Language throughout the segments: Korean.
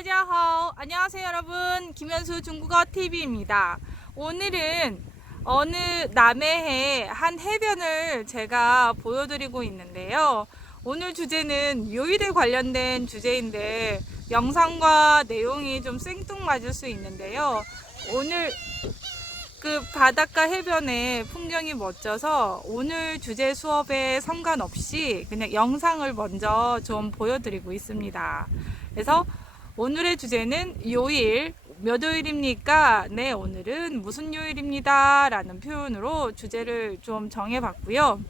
따자하오. 안녕하세요, 여러분. 김현수 중국어 TV입니다. 오늘은 어느 남해의 한 해변을 제가 보여드리고 있는데요. 오늘 주제는 요일에 관련된 주제인데 영상과 내용이 좀 생뚱맞을 수 있는데요. 오늘 그 바닷가 해변의 풍경이 멋져서 오늘 주제 수업에 상관없이 그냥 영상을 먼저 좀 보여드리고 있습니다. 그래서 오늘의 주제는 요일, 몇 요일입니까? 네, 오늘은 무슨 요일입니다. 라는 표현으로 주제를 좀 정해봤고요.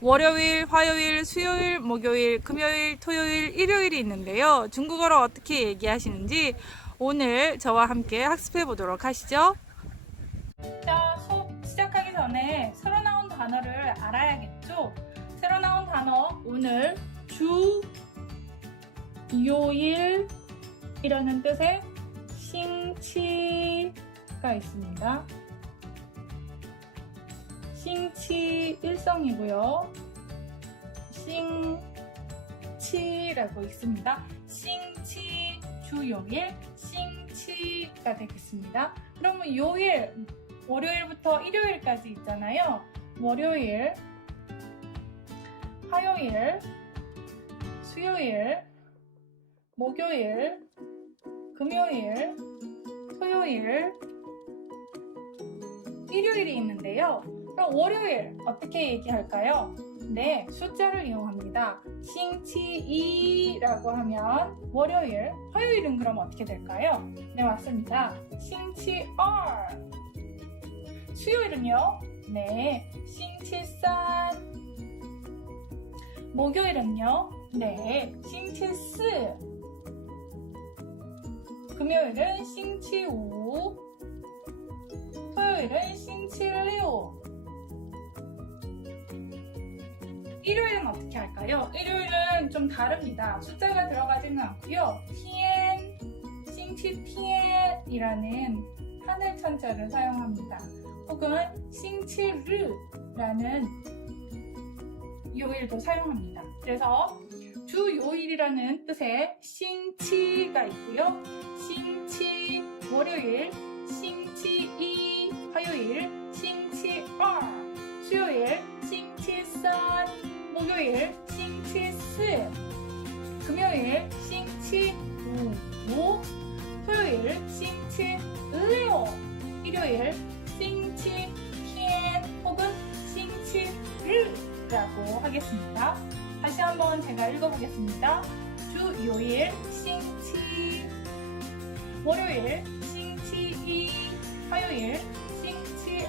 월요일, 화요일, 수요일, 목요일, 금요일, 토요일, 일요일이 있는데요. 중국어로 어떻게 얘기하시는지 오늘 저와 함께 학습해 보도록 하시죠. 자, 수업 시작하기 전에 새로 나온 단어를 알아야겠죠? 새로 나온 단어 오늘 주, 요일이라는 뜻의 싱치가 있습니다. 싱치 일성이고요. 싱치라고 있습니다. 싱치 주요일 싱치가 되겠습니다. 그러면 요일 월요일부터 일요일까지 있잖아요. 월요일, 화요일, 수요일, 목요일, 금요일, 토요일, 일요일이 있는데요. 그럼 월요일 어떻게 얘기할까요? 네, 숫자를 이용합니다. 싱치이라고 하면 월요일, 화요일은 그럼 어떻게 될까요? 네, 맞습니다. 싱치얼. 수요일은요? 네, 싱치산. 목요일은요? 네, 싱치스. 금요일은 싱치우. 토요일은 싱치리오. 일요일은 어떻게 할까요? 일요일은 좀 다릅니다. 숫자가 들어가지는 않고요. 티엔, 싱치티엔이라는 하늘 천자를 사용합니다. 혹은 싱치르라는 요일도 사용합니다. 그래서 주 요일이라는 뜻의 싱치가 있고요. 싱치 월요일, 싱치이 화요일, 싱치얼 수요일, 싱치선 목요일, 싱치스 금요일, 싱치우 토요일, 싱치르오 일요일, 싱치티엔 혹은 싱치르라고 하겠습니다. 다시 한번 제가 읽어보겠습니다. 주 요일 싱치 월요일 싱치이 화요일 싱치얼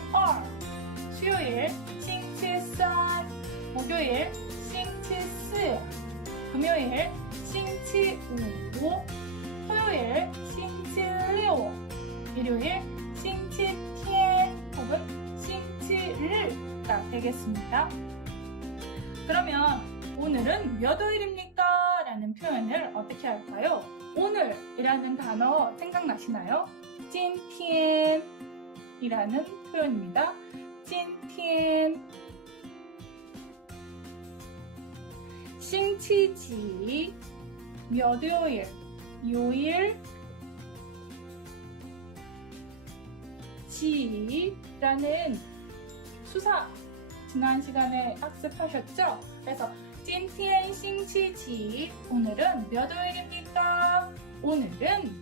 수요일 싱치선 목요일 싱치스 금요일 싱치우 토요일 싱치리오 일요일 싱치티엔 혹은 싱치르가 되겠습니다. 그러면 오늘은 몇 월입니까? 라는 표현을 어떻게 할까요? 오늘이라는 단어 생각나시나요? 찐티엔 이라는 표현입니다. 찐티엔 싱치지 몇 요일 요일 지라는 수사 지난 시간에 학습하셨죠? 그래서 찐티엔 싱치지 오늘은 몇 요일입니까? 오늘은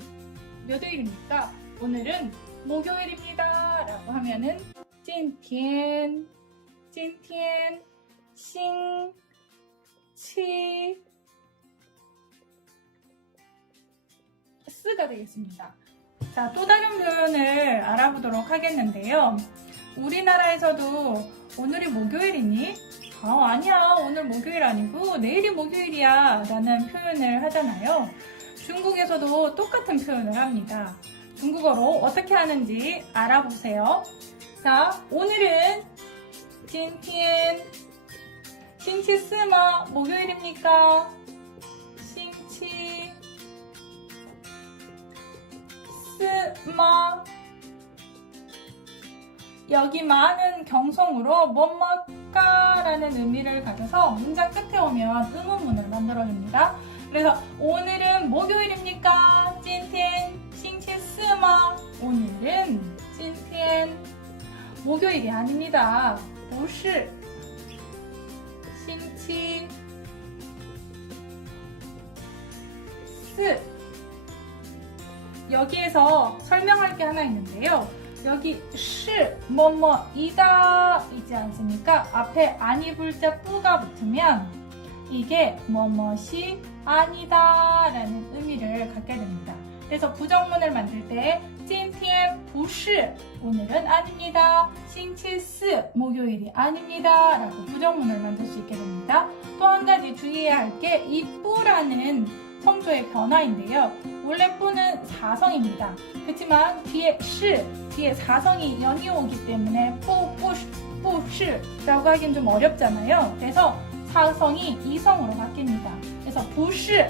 몇 요일입니까? 오늘은 목요일입니다. 라고 하면은 찐티엔 찐티엔 싱치 스가 되겠습니다. 자, 또 다른 표현을 알아보도록 하겠는데요. 우리나라에서도 오늘이 목요일이니? 아, 아니야. 오늘 목요일 아니고 내일이 목요일이야. 라는 표현을 하잖아요. 중국에서도 똑같은 표현을 합니다. 중국어로 어떻게 하는지 알아보세요. 자, 오늘은 찐티엔 싱치스마 목요일입니까? 싱치 스마 여기 많은 경성으로 뭐뭐까라는 의미를 가져서 문장 끝에 오면 의문문을 만들어줍니다. 그래서 오늘은 목요일입니까? 찐텐 싱치스마 오늘은 찐텐 목요일이 아닙니다. 不是 싱치 스 여기에서 설명할 게 하나 있는데요. 여기 시 뭐뭐 이다 있지 않습니까? 앞에 아니 불자 뿌가 붙으면 이게 뭐뭐시 아니다 라는 의미를 갖게 됩니다. 그래서 부정문을 만들 때 찐티엔 부시 오늘은 아닙니다. 싱치스 목요일이 아닙니다. 라고 부정문을 만들 수 있게 됩니다. 또 한 가지 주의해야 할 게 이 뿌라는 성조의 변화인데요. 원래 뿌는 사성입니다. 그렇지만 뒤에 시, 뒤에 사성이 연이 오기 때문에 뿌, 뿌, 뿌 시라고 하긴 좀 어렵잖아요. 그래서 사성이 이성으로 바뀝니다. 그래서 부시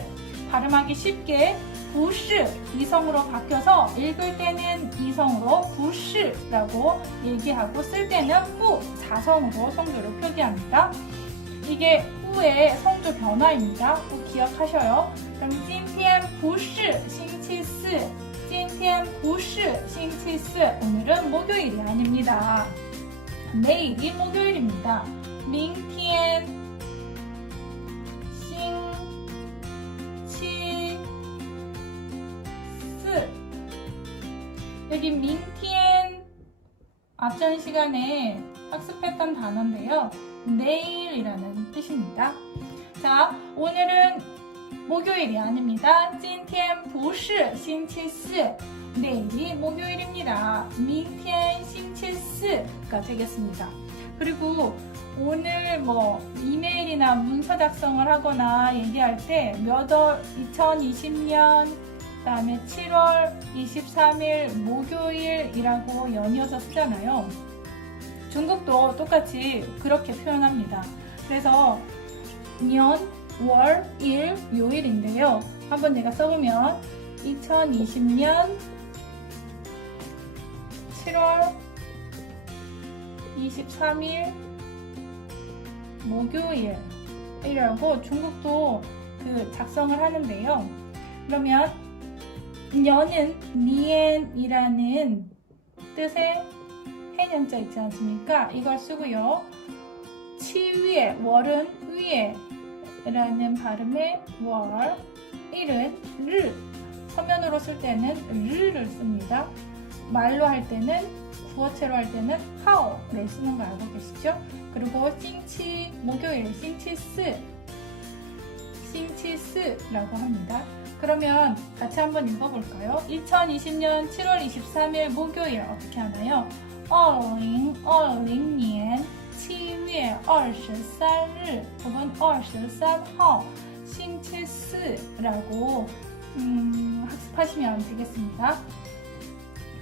발음하기 쉽게 부시 이성으로 바뀌어서 읽을 때는 이성으로 부시라고 얘기하고 쓸 때는 뿌 사성으로 성조를 표기합니다. 이게 뿌의 성조 변화입니다. 꼭 기억하셔요. 그럼 今天不是星期四今天不是星期四 오늘은 목요일이 아닙니다. 내일이 목요일입니다. 明天星期四 여기 明天 앞전 시간에 학습했던 단어인데요. 내일이라는 뜻입니다. 자, 오늘은 목요일이 아닙니다. 今天不是星期四 내일이 목요일입니다. 明天星期四가 되겠습니다. 그리고 오늘 뭐 이메일이나 문서 작성을 하거나 얘기할 때 몇 월 2020년 그다음에 7월 23일 목요일이라고 연이어서 쓰잖아요. 중국도 똑같이 그렇게 표현합니다. 그래서 년, 월, 일, 요일인데요. 한번 내가 써보면 2020년 7월 23일 목요일이라고 중국도 그 작성을 하는데요. 그러면 년은 니엔이라는 뜻의 해년자 있지 않습니까? 이걸 쓰고요. 치 위에 월은 위에라는 발음의 월, 일은 르. 서면으로 쓸 때는 르를 씁니다. 말로 할 때는 구어체로 할 때는 하오를 쓰는 거 알고 계시죠? 그리고 싱치 목요일 싱치스 싱치스라고 합니다. 그러면 같이 한번 읽어볼까요? 2020년 7월 23일 목요일 어떻게 하나요? 2020年7月23日 혹은 23号 싱치스라고 음, 학습하시면 되겠습니다.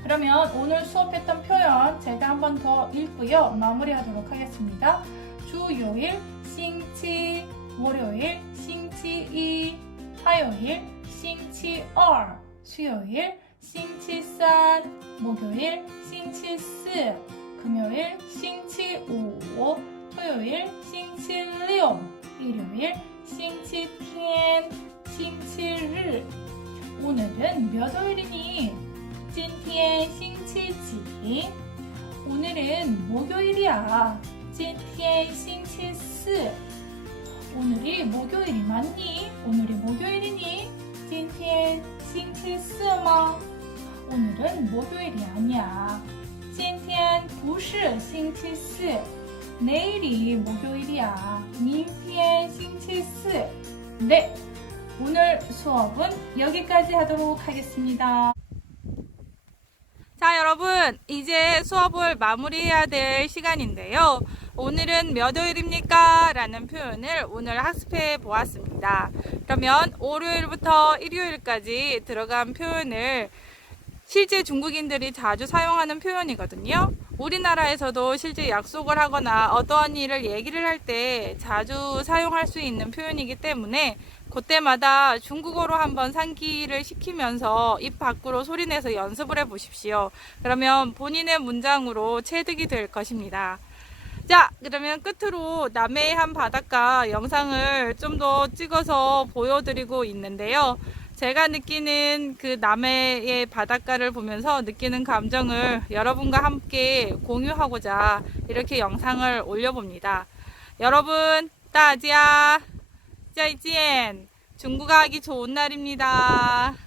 그러면 오늘 수업했던 표현 제가 한 번 더 읽고요. 마무리하도록 하겠습니다. 주요일, 싱치, 월요일, 싱치2, 화요일, 싱치2, 수요일, 싱치산 목요일 싱치스 금요일 싱치오 토요일 싱치리오 일요일 싱치티엔 싱치르 오늘은 몇 월이니? 찐티엔 싱치지 오늘은 목요일이야 찐티엔 싱치스 오늘이 목요일이 맞니? 오늘이 목요일이니? 찐티엔 星期四吗? 오늘은 목요일이 아니야. 今天不是星期四. 내일이 목요일이야. 明天星期四. 네. 오늘 수업은 여기까지 하도록 하겠습니다. 자, 여러분, 이제 수업을 마무리해야 될 시간인데요. 오늘은 몇 월입니까? 라는 표현을 오늘 학습해 보았습니다. 그러면 월요일부터 일요일까지 들어간 표현을 실제 중국인들이 자주 사용하는 표현이거든요. 우리나라에서도 실제 약속을 하거나 어떠한 일을 얘기를 할 때 자주 사용할 수 있는 표현이기 때문에 그때마다 중국어로 한번 상기를 시키면서 입 밖으로 소리내서 연습을 해 보십시오. 그러면 본인의 문장으로 체득이 될 것입니다. 자, 그러면 끝으로 남해안 바닷가 영상을 좀 더 찍어서 보여드리고 있는데요. 제가 느끼는 그 남해의 바닷가를 보면서 느끼는 감정을 여러분과 함께 공유하고자 이렇게 영상을 올려봅니다. 여러분, 따지야, 짜이지엔 중국어 하기 좋은 날입니다.